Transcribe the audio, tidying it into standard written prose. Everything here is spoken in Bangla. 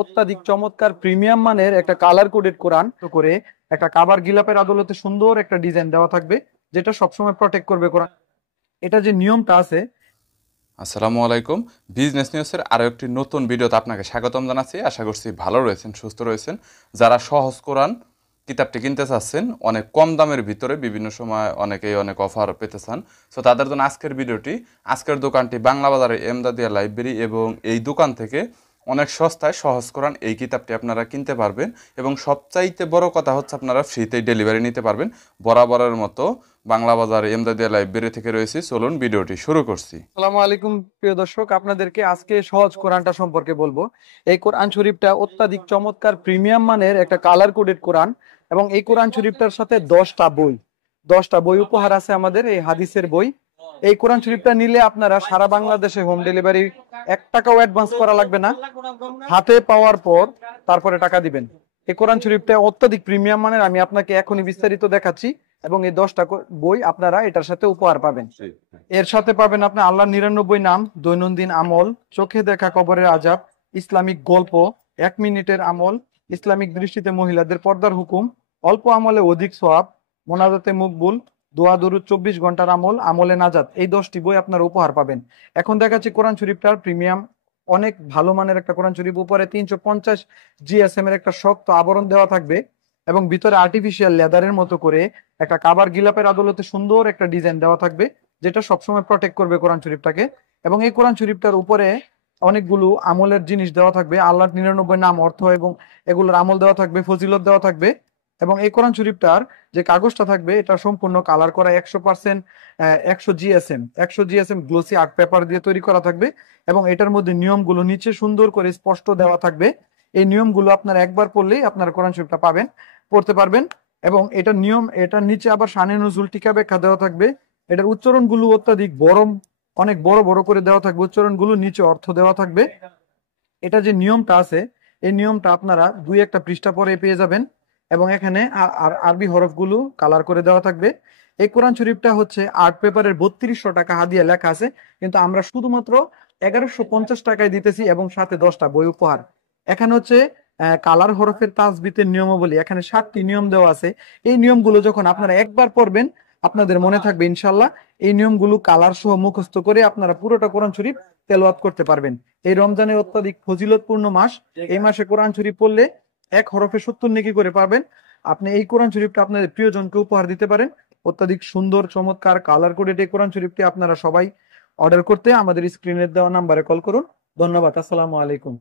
অত্যাধিক চমৎকার প্রিমিয়াম মানের একটা কালার কোডেড কোরআন করে একটা কাবার গিলাপের আদলতে সুন্দর একটা ডিজাইন দেওয়া থাকবে, যেটা সবসময় প্রটেক্ট করবে কোরআন। এটা যে নিয়মটা আছে। আসসালামু আলাইকুম। বিজনেস নিউজের আরও একটি নতুন ভিডিওতে আপনাকে স্বাগতম জানাচ্ছি। আশা করছি ভালো রয়েছেন, সুস্থ রয়েছেন। যারা সহজ কোরআন কিতাবটি কিনতে চাচ্ছেন অনেক কম দামের ভিতরে, বিভিন্ন সময় অনেকেই অনেক অফার পেতে চান, সো তাদের জন্য আজকের ভিডিওটি। আজকের দোকানটি বাংলা বাজারের এমদাদিয়া লাইব্রেরি, এবং এই দোকান থেকে অনেক সস্তায় সহজ কোরআন এই কিতাবটি আপনারা কিনতে পারবেন, এবং সবচাইতে বড় কথা হচ্ছে আপনারা ফ্রিতে ডেলিভারি নিতে পারবেন। বরাবরের মতো বাংলা বাজার এমদাদিয়া লাইব্রেরি থেকে রয়েছি। চলুন ভিডিওটি শুরু করছি। আসসালামু আলাইকুম প্রিয় দর্শক, আপনাদেরকে আজকে সহজ কোরআনটা সম্পর্কে বলবো। এই কোরআন শরীফটা অত্যাধিক চমৎকার প্রিমিয়াম মানের একটা কালার কোডেড কোরআন, এবং এই কোরআন শরীফটার সাথে 10টা বই উপহার আছে আমাদের, এই হাদিসের বই। এই কোরআন শরীফটা নিলে আপনারা সারা বাংলাদেশে হোম ডেলিভারি, 1 টাকাও অ্যাডভান্স করা লাগবে না, হাতে পাওয়ার পর তারপরে টাকা দিবেন। এই কোরআন শরীফটা অত্যাধিক প্রিমিয়াম মানের, আমি আপনাকে এখনই বিস্তারিত দেখাচ্ছি। এবং এই 10টা বই আপনারা এটার সাথে উপহার পাবেন। এর সাথে পাবেন আপনি আল্লাহর 99 নাম, দৈনন্দিন আমল, চোখে দেখা কবরের আজাব, ইসলামিক গল্প, 1 মিনিটের আমল, ইসলামিক দৃষ্টিতে মহিলাদের পর্দার হুকুম, অল্প আমলে অধিক সওয়াব, মোনাজাতে মকবুল, দোয়া দরুদ 24 ঘন্টার আমল, আমলে নাজাত। এই 10টি বই আপনারা উপহার পাবেন। এখন দেখাচ্ছি কোরআন শরীফটার প্রিমিয়াম, অনেক ভালো মানের একটা কোরআন শরীফ। উপরে 350 জিএসএম এর একটা শক্ত আবরণ দেওয়া থাকবে, এবং ভিতরে আর্টিফিশিয়াল লেদারের মতো করে একটা কাবার গিলাপের আদলতে সুন্দর একটা ডিজাইন দেওয়া থাকবে, যেটা সবসময় প্রটেক্ট করবে কোরআন শরীফটাকে। এবং এই কোরআন শরীফটার উপরে অনেকগুলো আমলের জিনিস দেওয়া থাকবে, আল্লাহর 99 নাম, অর্থ, এবং এগুলোর আমল দেওয়া থাকবে, ফজিলত দেওয়া থাকবে। এবং এই কোরআন শরীফটার যে কাগজটা থাকবে, এটা সম্পূর্ণ কালার করা 100%, 100 জিএসএম গ্লোসি আর্ট পেপার দিয়ে তৈরি করা থাকবে। এবং এটার মধ্যে নিয়মগুলো নিচে সুন্দর করে স্পষ্ট দেওয়া থাকবে। এই নিয়মগুলো আপনারা একবার পড়লেই আপনারা কোরআন শরীফটা পড়তে পারবেন। এবং এটার নিয়ম, এটার নিচে আবার শানে নজুল টিকা ব্যাখ্যা দেওয়া থাকবে। এটার উচ্চারণগুলো অত্যাধিক বড়, অনেক বড় বড় করে দেওয়া থাকবে উচ্চারণগুলো, নিচে অর্থ দেওয়া থাকবে। এটা যে নিয়মটা আছে, এই নিয়মটা আপনারা 2-1টা পৃষ্ঠা পরে পেয়ে যাবেন। এবং এখানে আর আরবি হরফগুলো কালার করে দেওয়া থাকবে। এই কোরআন শরীফটা হচ্ছে আর্ট পেপারের 3200 টাকা হাদিয়া লেখা আছে, কিন্তু আমরা শুধুমাত্র 1150 টাকায় দিতেছি, এবং সাথে 10টা বই উপহার। এখানে হচ্ছে কালার হরফের তাসবিতের নিয়মাবলী, এখানে 7টি নিয়ম দেওয়া আছে। এই নিয়মগুলো যখন আপনারা একবার পড়বেন, আপনাদের মনে থাকবে ইনশাল্লাহ। এই নিয়মগুলো কালার সহ মুখস্থ করে আপনারা পুরোটা কোরআন শরীফ তেলাওয়াত করতে পারবেন। এই রমজানের অত্যাধিক ফজিলতপূর্ণ মাস, এই মাসে কোরআন শরীফ পড়লে 1 হরফে 70 নেকি করে পাবেন। আপনি এই কোরআন শরীফটা আপনাদের প্রিয়জনকে উপহার দিতে পারেন। অত্যাধিক সুন্দর চমৎকার কালার কোডেড এই কোরআন শরীফটি আপনারা সবাই অর্ডার করতে আমাদের স্ক্রিনের দেওয়া নাম্বারে কল করুন। ধন্যবাদ। আসসালামু আলাইকুম।